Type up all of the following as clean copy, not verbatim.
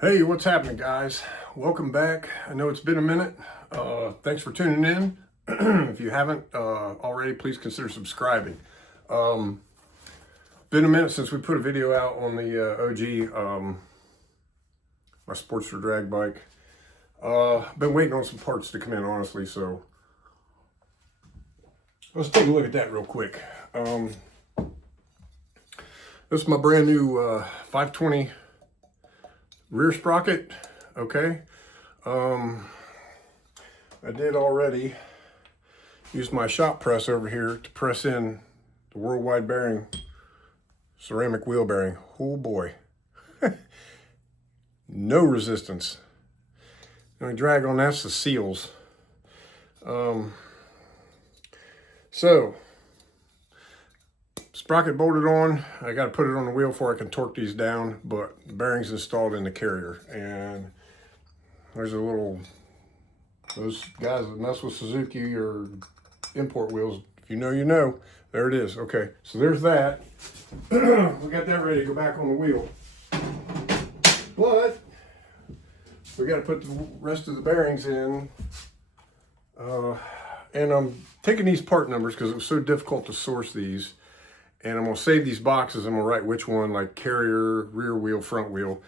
Hey, what's happening, guys? Welcome back. I know it's been a minute. Thanks for tuning in. If you haven't already, please consider subscribing. Been a minute since we put a video out on the OG, my Sportster drag bike. Been waiting on some parts to come in, honestly, so let's take a look at that real quick. This is my brand new 520 rear sprocket. Okay, I did already use my shop press over here to press in the worldwide bearing, ceramic wheel bearing. Oh boy, no resistance. The only drag on that's the seals. So sprocket bolted on. I got to put it on the wheel before I can torque these down, but the bearings installed in the carrier. And there's a little, those guys that mess with Suzuki or import wheels, if you know, you know. There it is. Okay, so there's that. We got that ready to go back on the wheel. But we got to put the rest of the bearings in. And I'm taking these part numbers because it was so difficult to source these. And I'm going to save these boxes. I'm going to write which one, like carrier, rear wheel, front wheel,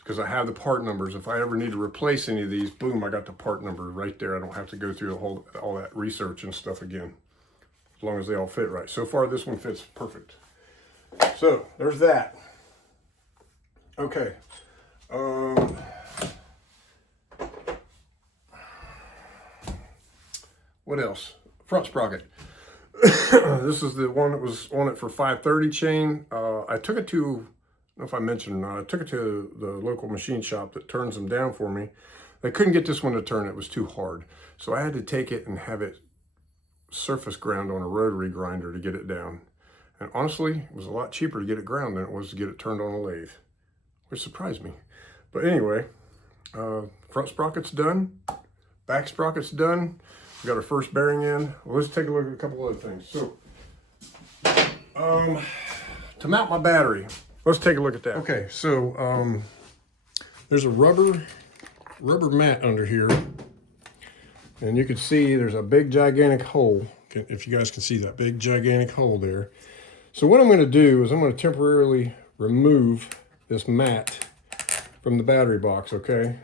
because I have the part numbers. If I ever need to replace any of these, boom, I got the part number right there. I don't have to go through all that research and stuff again, as long as they all fit right. So far, this one fits perfect. So there's that. Okay. What else? Front sprocket. This is the one that was on it for 530 chain. I took it to, I don't know if I mentioned or not, I took it to the local machine shop that turns them down for me. They couldn't get this one to turn, it was too hard. So I had to take it and have it surface ground on a rotary grinder to get it down. And honestly, it was a lot cheaper to get it ground than it was to get it turned on a lathe, which surprised me. But anyway, front sprocket's done, back sprocket's done. We got our first bearing in. Well, let's take a look at a couple other things. So, to mount my battery, let's take a look at that. Okay, so there's a rubber mat under here, and you can see there's a big gigantic hole. If you guys can see that big gigantic hole there. So what I'm going to do is I'm going to temporarily remove this mat from the battery box. Okay,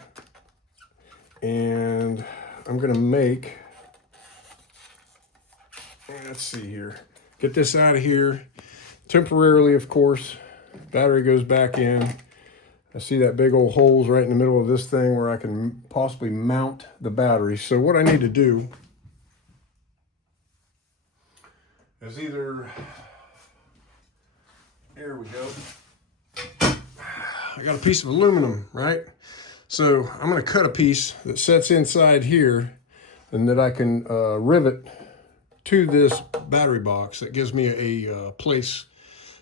and I'm going to make, let's see here, get this out of here temporarily, of course. Battery goes back in. I see that big old holes right in the middle of this thing where I can possibly mount the battery. So what I need to do is either, here we go, I got a piece of aluminum, right? So I'm going to cut a piece that sets inside here and that I can rivet to this battery box. That gives me a place,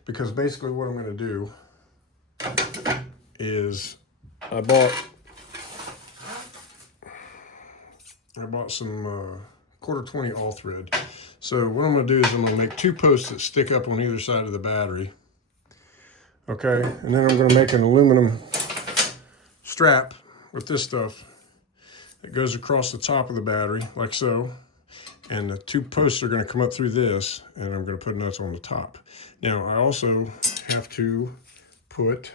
because basically what I'm going to do is I bought some quarter 20 all thread. So what I'm going to do is I'm going to make two posts that stick up on either side of the battery. Okay, and then I'm going to make an aluminum strap with this stuff that goes across the top of the battery like so. And the two posts are going to come up through this, and I'm going to put nuts on the top. Now, I also have to put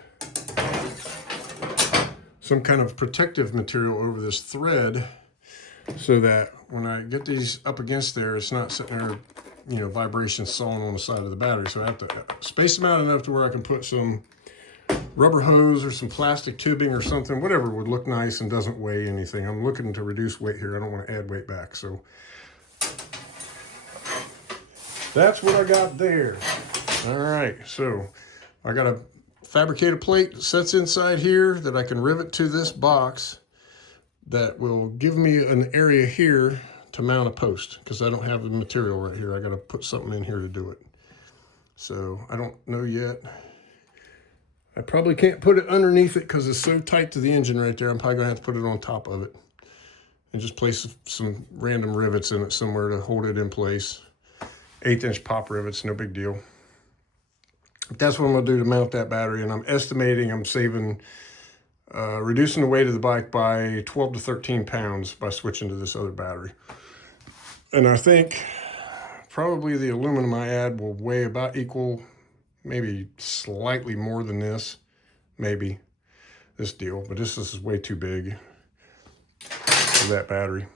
some kind of protective material over this thread so that when I get these up against there, it's not sitting there, you know, vibration sawing on the side of the battery. So I have to space them out enough to where I can put some rubber hose or some plastic tubing or something, whatever would look nice and doesn't weigh anything. I'm looking to reduce weight here. I don't want to add weight back. So that's what I got there. All right, so I got a fabricated plate that sets inside here that I can rivet to this box that will give me an area here to mount a post, because I don't have the material right here. I got to put something in here to do it. So I don't know yet. I probably can't put it underneath it because it's so tight to the engine right there. I'm probably gonna have to put it on top of it and just place some random rivets in it somewhere to hold it in place. 1/8" pop rivets, no big deal. That's what I'm gonna do to mount that battery, and I'm estimating I'm saving reducing the weight of the bike by 12 to 13 pounds by switching to this other battery. And I think probably the aluminum I add will weigh about equal, maybe slightly more than this, maybe this deal, but this is way too big for that battery.